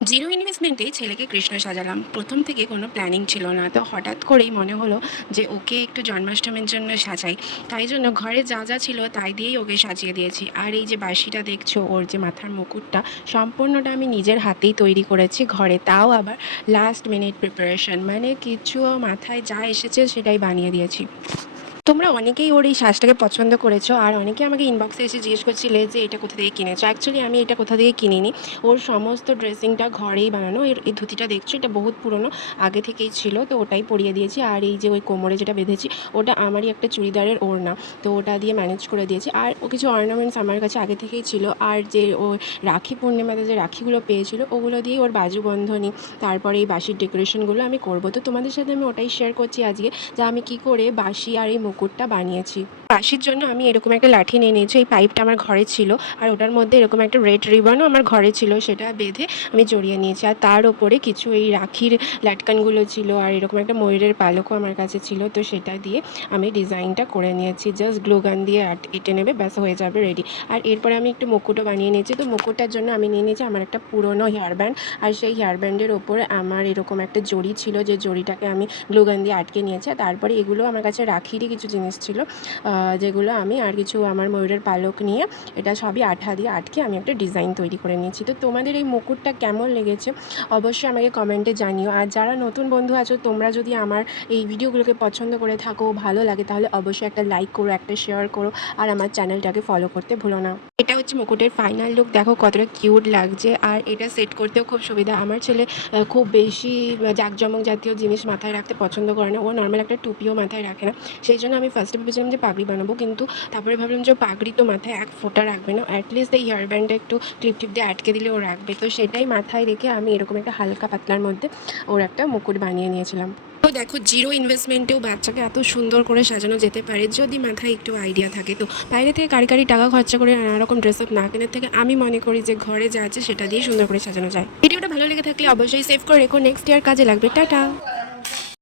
Zero ইনভেস্টমেন্টেই ছেলেকে কৃষ্ণ সাজালাম। প্রথম থেকে কোনো প্ল্যানিং ছিল না। তো হঠাৎ করেই মনে হলো যে ওকে একটু জন্মাষ্টমীর জন্য সাজাই। তাই জন্য ঘরে যা যা ছিল তাই দিয়েই ওকে সাজিয়ে দিয়েছি। আর এই যে বাঁশিটা দেখছ, ওর যে মাথার মুকুটটা, সম্পূর্ণটা আমি নিজের হাতেই তৈরি করেছি ঘরে। তাও আবার লাস্ট মিনিট প্রিপারেশন মানে কিছু মাথায় যা এসেছে সেটাই বানিয়ে দিয়েছি। তোমরা অনেকেই ওর এই সাজটাকে পছন্দ করেছ আর অনেকে আমাকে ইনবক্সে এসে জিজ্ঞেস করছিলে যে এটা কোথা থেকে কিনেছো। অ্যাকচুয়ালি আমি এটা কোথা থেকে কিনিনি। ওর সমস্ত ড্রেসিংটা ঘরেই বানানো। এর, এই ধুতিটা দেখছ, এটা বহুত পুরনো, আগে থেকেই ছিল, তো ওটাই পরিয়ে দিয়েছি। আর এই যে ওই কোমরে যেটা বেঁধেছি, ওটা আমারই একটা চুড়িদারের ওড়না, তো ওটা দিয়ে ম্যানেজ করে দিয়েছি। আর ও কিছু অর্নামেন্টস আমার কাছে আগে থেকেই ছিল। আর যে ও রাখি পূর্ণিমাতে যে রাখিগুলো পেয়েছিল, ওগুলো দিয়ে ওর বাজু বন্ধনী, তারপরে এই বাঁশির ডেকোরেশনগুলো আমি করব। তো তোমাদের সাথে আমি ওটাই শেয়ার করছি আজকে, যে আমি কি করে বাঁশি আর এই মুকুটটা বানিয়েছি। বাঁশির জন্য আমি এরকম একটা লাঠি নিয়ে নিয়েছি, এই পাইপটা আমার ঘরে ছিল আর ওটার মধ্যে এরকম একটা রেড রিবনও আমার ঘরে ছিল, সেটা বেঁধে আমি জড়িয়ে নিয়েছি। আর তার ওপরে কিছু এই রাখির লাটকানগুলো ছিল আর এরকম একটা ময়ূরের পালকও আমার কাছে ছিল, তো সেটা দিয়ে আমি ডিজাইনটা করে নিয়েছি। জাস্ট গ্লুগান দিয়ে আট- এঁটে নেবে, ব্যাস হয়ে যাবে রেডি। আর এরপরে আমি একটু মুকুটও বানিয়ে নিয়েছি, তো মুকুটটার জন্য আমি নিয়ে নিয়েছি আমার একটা পুরনো হেয়ার ব্যান্ড। আর সেই হেয়ার ব্যান্ডের ওপরে আমার এরকম একটা জড়ি ছিল, যে জড়িটাকে আমি গ্লুগান দিয়ে আটকে নিয়েছি। তারপরে এগুলো আমার কাছে রাখিরই কিছু জিনিস ছিল যেগুলো আমি আর কিছু আমার ময়ূরের পালক নিয়ে, এটা সবই আঠা দিয়ে আটকে আমি একটা ডিজাইন তৈরি করে নিয়েছি। তো তোমাদের এই মুকুটটা কেমন লেগেছে? অবশ্যই আমাকে কমেন্টে জানিও। আর যারা নতুন বন্ধু আছো, তোমরা যদি আমার এই ভিডিওগুলোকে পছন্দ করে থাকো, ভালো লাগে, তাহলে অবশ্যই একটা লাইক করো, একটা শেয়ার করো, আর আমার চ্যানেলটাকে ফলো করতে ভুলো না। এটা হচ্ছে মুকুটের ফাইনাল লুক দেখো কতটা কিউট লাগছে। আর এটা সেট করতেও খুব সুবিধা। আমার ছেলে খুব বেশি জাঁকজমক জাতীয় জিনিস মাথায় রাখতে পছন্দ করে না। ও নর্মাল একটা টুপিও মাথায় রাখে না। সেই জন্য আমি ফার্স্টে ভেবেছিলাম যে পাগড়ি বানাবো, কিন্তু তারপরে ভাবলাম যে পাগড়ি তো মাথায় এক ফোঁটা রাখবে না অ্যাটলিস্ট এই হেয়ার ব্যান্ডটা একটু ক্লিপ টিপ দিয়ে আটকে দিলে ও রাখবে। তো সেটাই মাথায় রেখে আমি এরকম একটা হালকা পাতলার মধ্যে ওর একটা মুকুট বানিয়ে নিয়েছিলাম। তো দেখো জিরো ইনভেস্টমেন্টেও বাচ্চাকে এত সুন্দর করে সাজানো যেতে পারে, যদি মাথায় একটু আইডিয়া থাকে। তো বাইরে থেকে কারি কারি টাকা খরচা করে নানা রকম ড্রেস আপ না কেনার থেকে আমি মনে করি যে ঘরে যা আছে সেটা দিয়ে সুন্দর করে সাজানো যায়। ভিডিওটা ভালো লেগে থাকলে অবশ্যই সেভ করে রেখো নেক্সট ইয়ার কাজে লাগবে, টাটা!